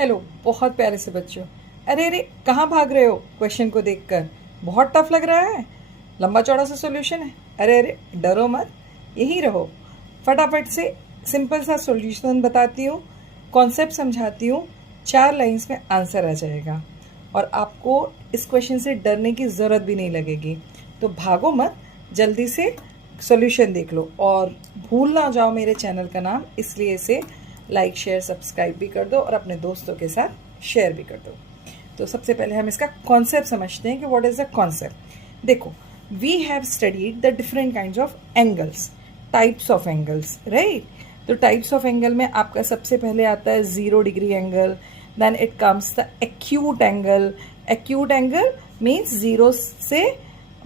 Hello बहुत प्यारे से बच्चों। अरे अरे कहाँ भाग रहे हो क्वेश्चन को देखकर? बहुत टफ लग रहा है, लंबा चौड़ा सा सॉल्यूशन है। अरे अरे डरो मत, यहीं रहो। फटाफट से सिंपल सा सॉल्यूशन बताती हूँ, कॉन्सेप्ट समझाती हूँ, 4 लाइंस में आंसर आ जाएगा और आपको इस क्वेश्चन से डरने की ज़रूरत भी नहीं लगेगी। तो भागो मत, जल्दी से सॉल्यूशन देख लो और भूल ना जाओ मेरे चैनल का नाम, इसलिए इसे लाइक शेयर सब्सक्राइब भी कर दो और अपने दोस्तों के साथ शेयर भी कर दो। तो सबसे पहले हम इसका कॉन्सेप्ट समझते हैं कि व्हाट इज़ द कॉन्सेप्ट। देखो, we have studied the different kinds of angles, types of angles, right. तो टाइप्स ऑफ एंगल में आपका सबसे पहले आता है 0 degree angle, then it comes the acute angle. Acute angle means 0 से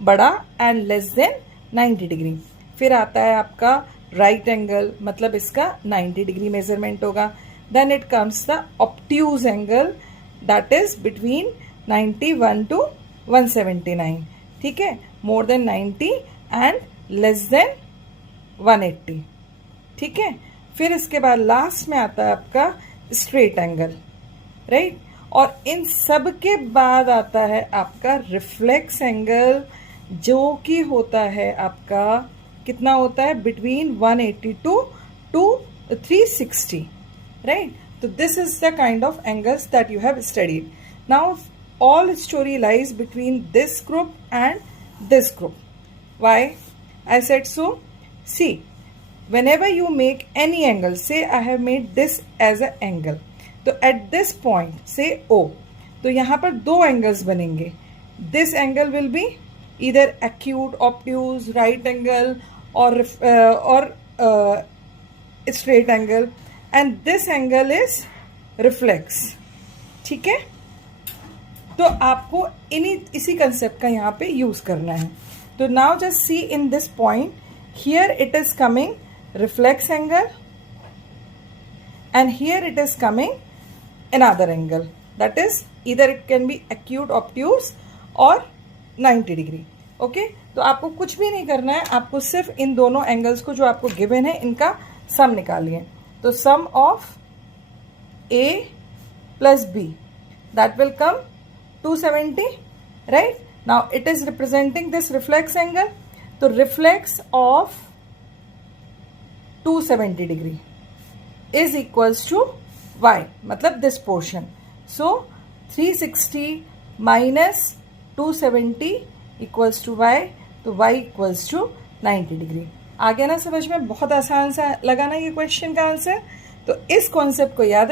बड़ा एंड लेस देन 90 डिग्री। फिर आता है आपका राइट एंगल, मतलब इसका 90 डिग्री मेजरमेंट होगा। Then it comes the obtuse angle, that is between 91 to 179, ठीक है, more than 90 and less than 180, ठीक है। फिर इसके बाद लास्ट में आता है आपका स्ट्रेट एंगल, राइट। और इन सब के बाद आता है आपका रिफ्लेक्स एंगल, जो कि होता है आपका कितना होता है, बिटवीन 182 टू 360, राइट। तो this is the kind of angles that you have studied. Now all story lies between this group and this group. Why I said so? See, whenever you make any angle, say I have made this as an angle, तो at this point say O, तो यहाँ पर 2 angles बनेंगे। This angle will be either acute, obtuse, right angle or straight angle, and this angle is reflex, ठीक है। तो आपको इसी कंसेप्ट का यहाँ पे यूज करना है। तो now just see in this point, here it is coming reflex angle and here it is coming another angle, that is either it can be acute, obtuse or 90 degree, okay. तो आपको कुछ भी नहीं करना है, आपको सिर्फ इन दोनों एंगल्स को जो आपको गिवन है इनका सम निकालिए। तो sum of A plus B, that will come 270, right? Now it is representing this reflex angle. तो reflex of 270 degree is equals to y, मतलब this portion. So 360 minus 270 equals to y, तो y equals to 90 degree. आ गया ना समझ में? बहुत आसान सा लगा ना ये क्वेश्चन का आंसर। तो इस कॉन्सेप्ट को याद